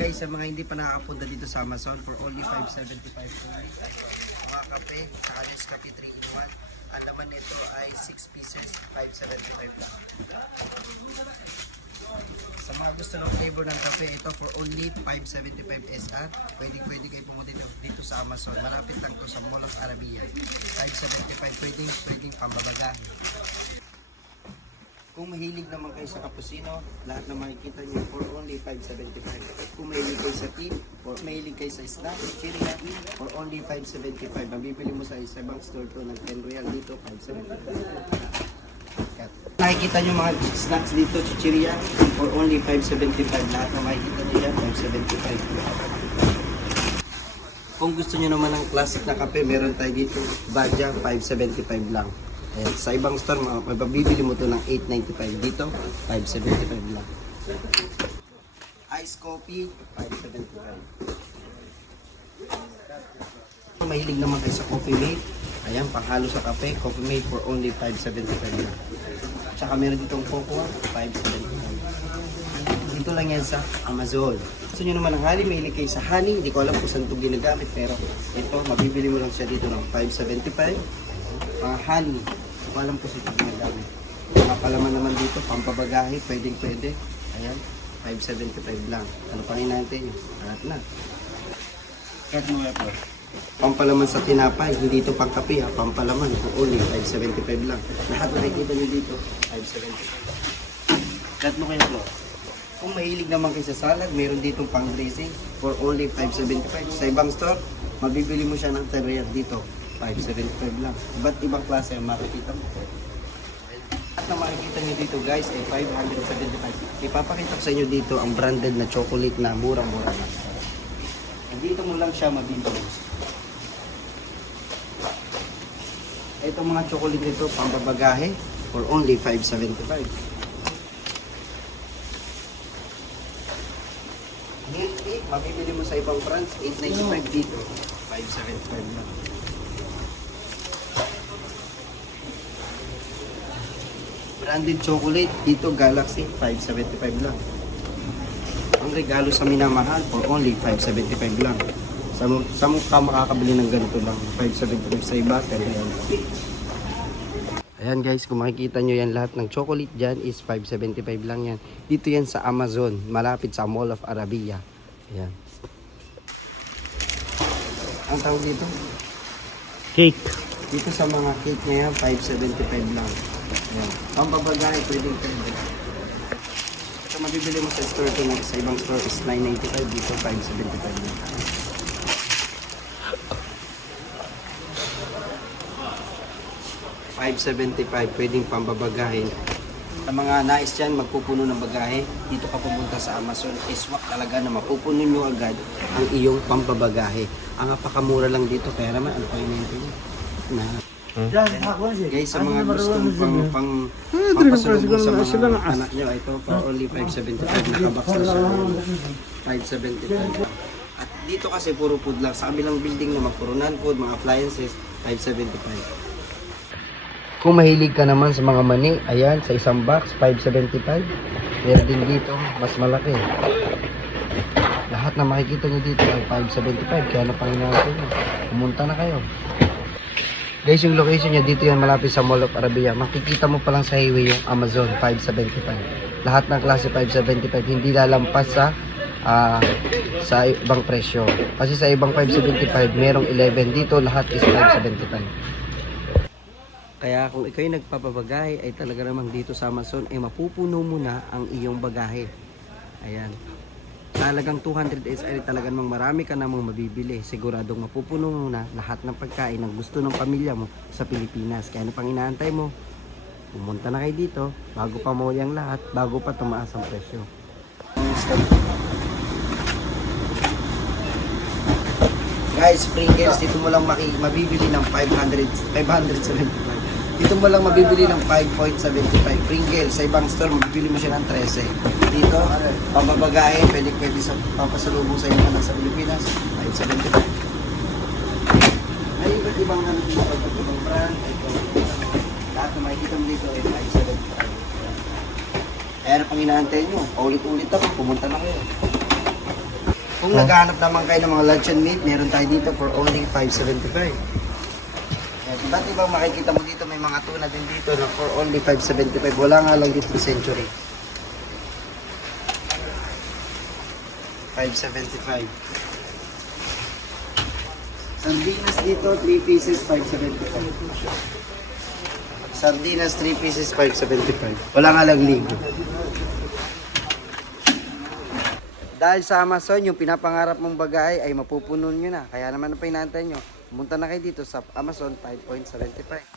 Guys, sa mga hindi pa nakakapunta dito sa Amazon for only 575 only. Mga kape, saka Nescafe 3 in 1. Ang laman nito ay 6 pieces, 575 lang. Sa mga gusto ng flavor ng kape, ito for only 575 SR. Pwede pwede kayo pumunta dito, dito sa Amazon. Malapit lang to sa Mall of Arabia. 575, pwedeng pwedeng pambabagahe. Kung mahilig naman kayo sa cappuccino, lahat na makikita nyo for only 575. Kung mahilig kayo sa tea, or mahilig kayo sa snack, chiria, for only 575. Mabibili mo sa isa ibang store to ng 10 real dito, 575. Cut. Nakikita nyo mga snacks dito, chichiria, for only 575. Lahat na makikita nyo yan, 575. Kung gusto nyo naman ng classic na kape, meron tayo dito, Baja, 575 lang. Ayan, sa ibang store, ma- mabibili mo to ng 895. Dito, 575 lang. Ice coffee, 575. Kung mahilig naman kayo sa coffee mate, ayan, panghalo sa kape, coffee mate for only 575 lang. Tsaka meron ditong cocoa, 575. Dito lang yan sa Amazon. Gusto nyo naman ng honey, mahilig kayo sa honey, hindi ko alam kung saan ito ginagamit, pero ito, mabibili mo lang siya dito ng 575. Mga honey, hindi ko alam kung saan ito ginagamit. Mga palaman naman dito, pampabagahe, pwedeng pwede. Ayan, 575 lang. Ano pang inaantay nyo? Lahat na. Cut mo nga po. Pampalaman sa tinapay, hindi ito pangkape ha, pampalaman. Kung only, 575 lang. Lahat nakikita nyo dito, 575. Cut mo kayo po. Kung mahilig naman kayo sa salad, meron ditong pang dressing for only 575. Sa ibang store, mabibili mo siya ng 10 real dito, 575 lang. Iba't ibang klase ang makikita mo. At na makikita nyo dito guys ay 575. Ipapakita ko sa inyo dito ang branded na chocolate na murang-mura lang. Dito mo lang siya mabibili. Ito mga chocolate nito, pambabagahe for only 575. Milk tea, mabibili mo sa ibang brands, 895 dito. 575 lang. Branded chocolate, dito Galaxy, 575 lang. Ang regalo sa minamahal for only 575 lang. Sa sa ka makakabili ng ganito lang, 575 sa iba, 10 real. Ayan guys, kung makikita nyo yan lahat ng chocolate dyan is 575 lang yan. Dito yan sa Amazon, malapit sa Mall of Arabia. Ayan. Ang tawag dito? Cake. Dito sa mga cake na yan, 575 lang. Ayan. Ang babagay, pwedeng pwede. Sa mabibili mo sa store to, sa ibang store is 995, dito 575 lang. $575, pwedeng pambabagahin. Sa mga nais dyan, magpupuno ng bagahe, dito ka pumunta sa Amazon, iswak talaga na mapupuno nyo agad ang iyong pambabagahe. Ang napakamura lang dito, kaya naman, ano pa yung? Na, Guys, sa mga gustong pang pang papasalubong sa mga anak nyo, ito for only 575 nakabox na siya. 575. At dito kasi puro food lang. Sa kabilang building naman, puro non-food, mga appliances, 575. Kung mahilig ka naman sa mga mani, ayan, sa isang box, 575. Meron din dito, mas malaki. Lahat na makikita nyo dito ay 575. Kaya na pang inaantay nyo. Pumunta na kayo. Guys, yung location niya dito yan malapit sa Mall of Arabia. Makikita mo pa lang sa highway yung Amazon 575. Lahat ng klase 575 hindi lalampas sa ah, sa ibang presyo. Kasi sa ibang 575 merong 11 dito lahat is 575. Kaya kung ikaw yung nagpapabagahe ay talaga namang dito sa Amazon ay mapupuno mo na ang iyong bagahe. Ayan. Talagang 200 SR talaga namang marami ka namang mabibili. Siguradong mapupuno mo na lahat ng pagkain ng gusto ng pamilya mo sa Pilipinas. Kaya ano pang inaantay mo? Pumunta na kayo dito bago pa mawali ang lahat, bago pa tumaas ang presyo. Guys, Pringles, dito mo lang mabibili ng 500, 575. Dito mo lang mabibili ng 5.75. Pringles, sa ibang store, mabibili mo siya ng 13. Dito, pambabagahe, pwede pwede sa papasalubong sa inyo anak sa Pilipinas, 575. May iba't ibang ano dito, iba't ibang brand. Lahat na makikita mo dito ay 575. Kaya na pang inaantay nyo, paulit-ulit ako, pumunta na kayo. Kung naghahanap naman kayo ng mga luncheon meat, meron tayo dito for only 575. Iba't ibang makikita mo dito, may mga tuna din dito na for only 575. Wala nga lang dito century. 575. Sardinas dito, 3 pieces, 575. Sardinas, 3 pieces, 575. Wala nga lang ligo. Dahil sa Amazon, yung pinapangarap mong bagay ay mapupuno nyo na. Kaya naman ang pinantay nyo, pumunta na kayo dito sa Amazon 5.75.